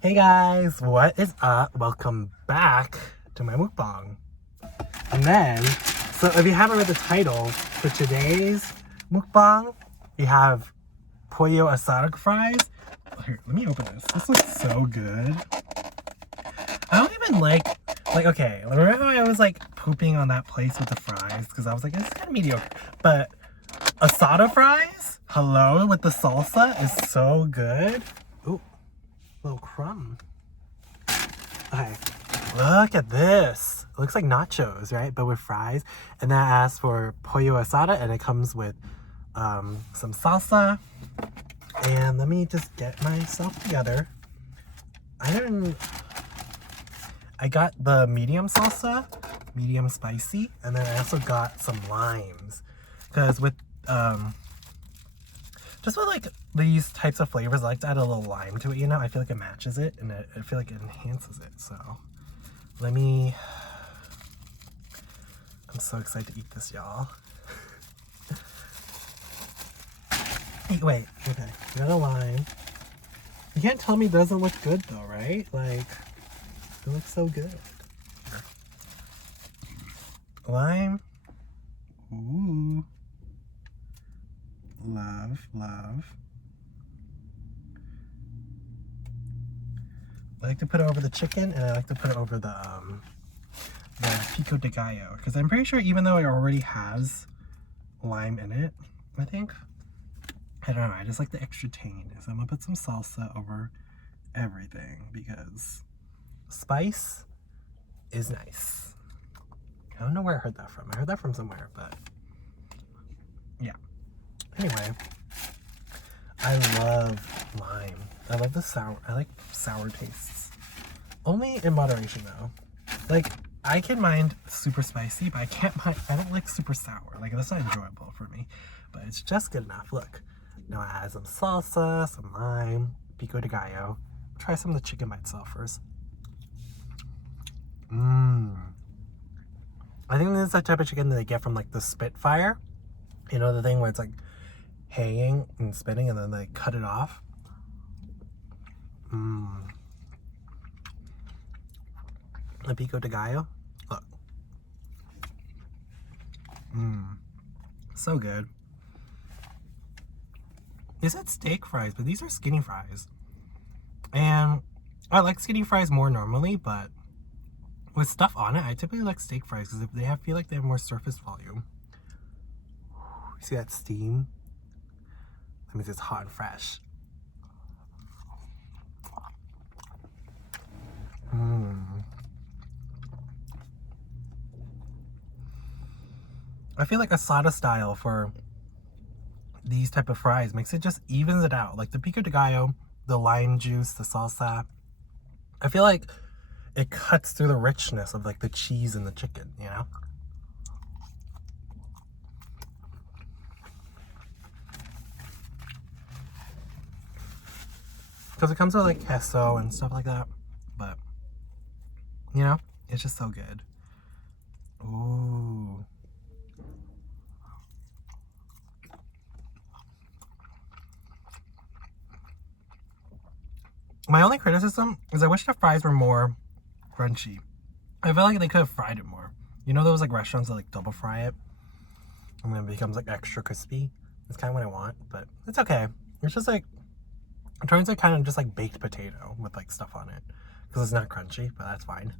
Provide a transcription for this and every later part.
Hey guys, what is up? Welcome back to my mukbang. And then, so if you haven't read the title, for today's mukbang, we have pollo asada fries. Here, let me open this. This looks so good. I don't even like, okay, remember how I was like pooping on that place with the fries? Because I was like, it's kind of mediocre. But asada fries, hello, with the salsa is so good. Ooh. Little crumb. Okay, look at this. It looks like nachos, right? But with fries. And then I asked for pollo asada, and it comes with some salsa. And let me just get myself together. I got the medium salsa, medium spicy, and then I also got some limes. Because with just with like these types of flavors, I like to add a little lime to it, you know? I feel like it matches it, and I feel like it enhances it. So I'm so excited to eat this, y'all. Wait, okay, got a lime. You can't tell me it doesn't look good though, right? Like, it looks so good. Here. Lime. Ooh. Love, love. I like to put it over the chicken, and I like to put it over the pico de gallo, because I'm pretty sure even though it already has lime in it, I think, I don't know, I just like the extra tang. So I'm gonna put some salsa over everything because spice is nice. I don't know where I heard that from. I heard that from somewhere, but yeah. Anyway, I love lime. I love the sour. I like sour tastes. Only in moderation though. Like, I can mind super spicy, but I don't like super sour. Like, that's not enjoyable for me. But it's just good enough. Look. Now I add some salsa, some lime, pico de gallo. Try some of the chicken by itself first. I think this is the type of chicken that they get from like the Spitfire. You know, the thing where it's like hanging and spinning and then they cut it off. The pico de gallo. Look. So good. They said steak fries, but these are skinny fries. And I like skinny fries more normally, but with stuff on it, I typically like steak fries because I feel like they have more surface volume. See that steam? That means it's hot and fresh. I feel like asada style for these type of fries makes it just evens it out. Like the pico de gallo, the lime juice, the salsa. I feel like it cuts through the richness of like the cheese and the chicken, you know? Because it comes with like queso and stuff like that. But, you know, it's just so good. Ooh. My only criticism is I wish the fries were more crunchy. I feel like they could have fried it more. You know those like restaurants that like double fry it? And then it becomes like extra crispy? That's kind of what I want, but it's okay. It's just like, it turns out kind of just like baked potato with like stuff on it. Because it's not crunchy, but that's fine.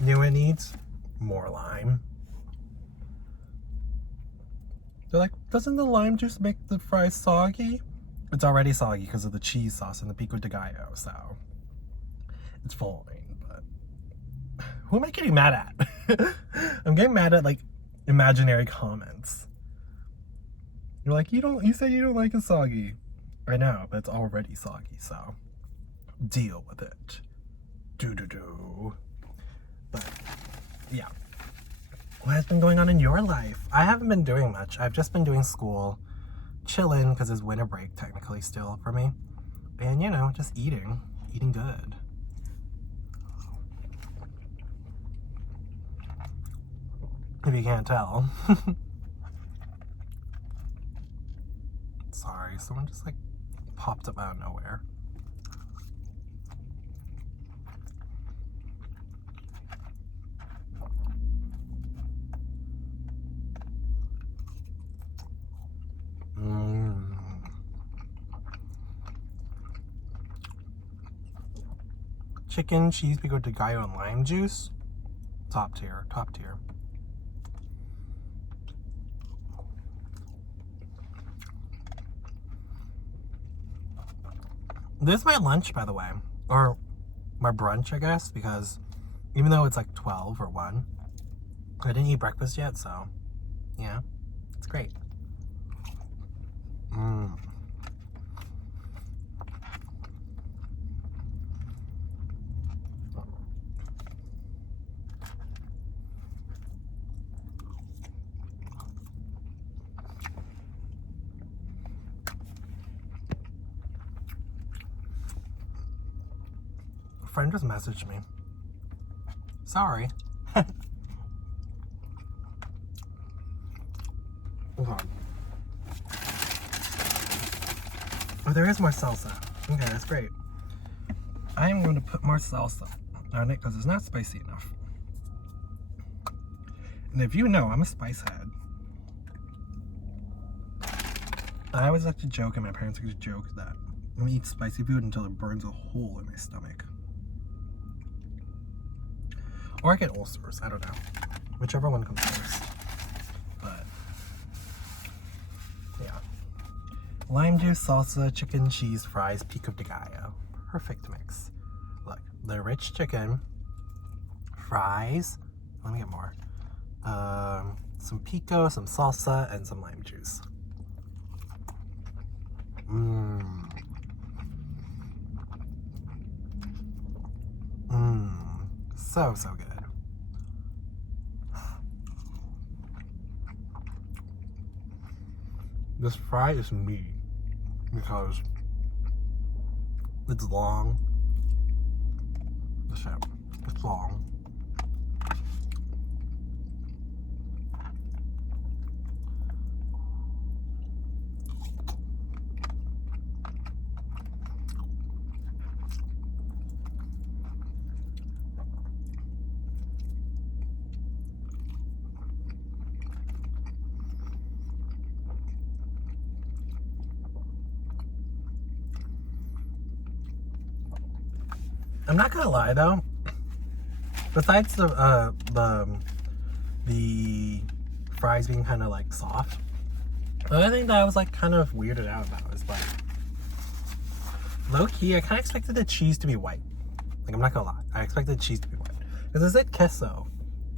You know what it needs? More lime. They're like, doesn't the lime juice make the fries soggy? It's already soggy because of the cheese sauce and the pico de gallo, so it's fine, but who am I getting mad at? I'm getting mad at like imaginary comments. You're like, you said you don't like it soggy. I know, but it's already soggy, so deal with it. Do. But yeah. What has been going on in your life? I haven't been doing much. I've just been doing school, chilling because it's winter break technically still for me. And you know, just eating good. If you can't tell. Sorry, someone just like popped up out of nowhere. Chicken, cheese, pico de gallo, and lime juice. Top tier. This is my lunch, by the way. Or my brunch, I guess, because even though it's like 12 or 1, I didn't eat breakfast yet, so yeah, it's great. A friend just messaged me. Sorry. Hold on. Oh, there is more salsa. Okay, that's great. I am going to put more salsa on it because it's not spicy enough. And if you know, I'm a spice head. I always like to joke, and my parents like to joke, that I'm gonna eat spicy food until it burns a hole in my stomach. Or I get ulcers, I don't know. Whichever one comes first. But, yeah. Lime juice, salsa, chicken, cheese, fries, pico de gallo. Perfect mix. Look, the rich chicken, fries, let me get more. Some pico, some salsa, and some lime juice. So good. This fry is meaty because it's long. It's long. I'm not gonna lie though. Besides the fries being kind of like soft, the other thing that I was like kind of weirded out about is like low key. I kind of expected the cheese to be white. Like I'm not gonna lie, I expected the cheese to be white because it said queso,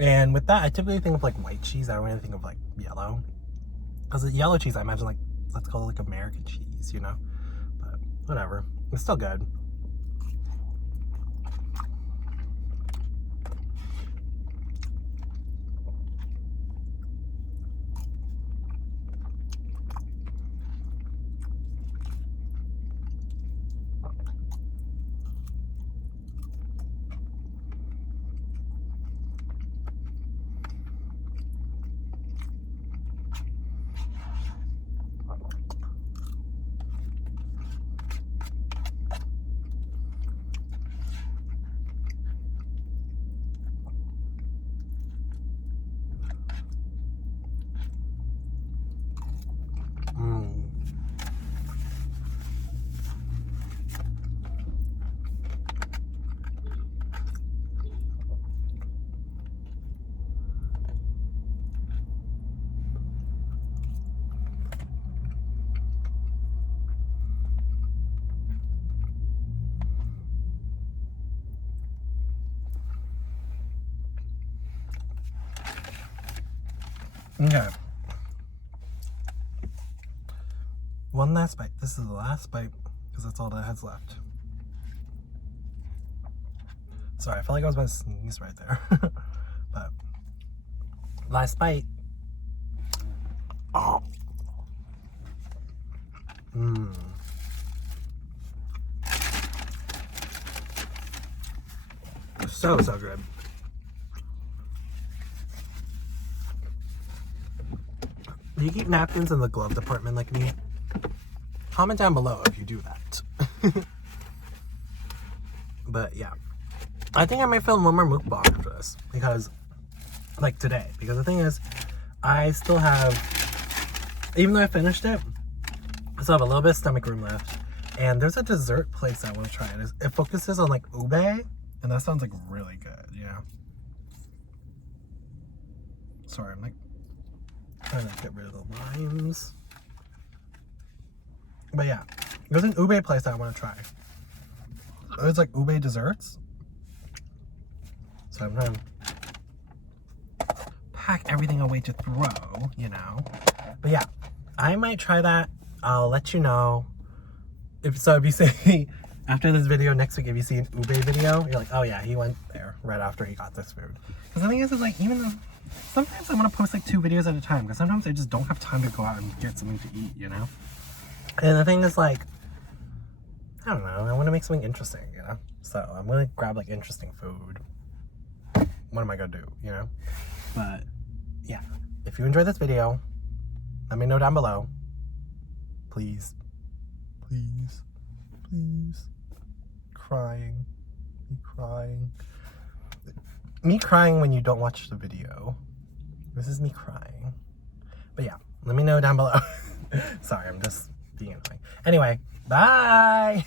and with that I typically think of like white cheese. I don't really think of like yellow, because the yellow cheese I imagine like, let's call it like American cheese, you know. But whatever, it's still good. Okay. One last bite. This is the last bite because that's all that has left. Sorry, I felt like I was about to sneeze right there. But last bite. Oh. Mmm. So good. Do you keep napkins in the glove department like me? Comment down below if you do that. But yeah, I think I might film one more mukbang after this because, like today, because the thing is, I still have, even though I finished it, I still have a little bit of stomach room left. And there's a dessert place I want to try. It focuses on like ube, and that sounds like really good, you know? Sorry, I'm like trying to get rid of the limes. But yeah, there's an ube place that I want to try. It's like ube desserts. So I'm trying to pack everything away to throw, you know? But yeah, I might try that. I'll let you know. If you see, after this video, next week, if you see an ube video, you're like, oh yeah, he went there right after he got this food. Because the thing is like, even though, sometimes I want to post like 2 videos at a time, because sometimes I just don't have time to go out and get something to eat, you know? And the thing is like, I don't know, I want to make something interesting, you know? So I'm going to grab like interesting food. What am I going to do, you know? But yeah, if you enjoyed this video, let me know down below. Please. Please. Please. Crying. Me crying. Me crying when you don't watch the video. This is me crying. But yeah, let me know down below. Sorry, I'm just being annoying. Anyway, bye!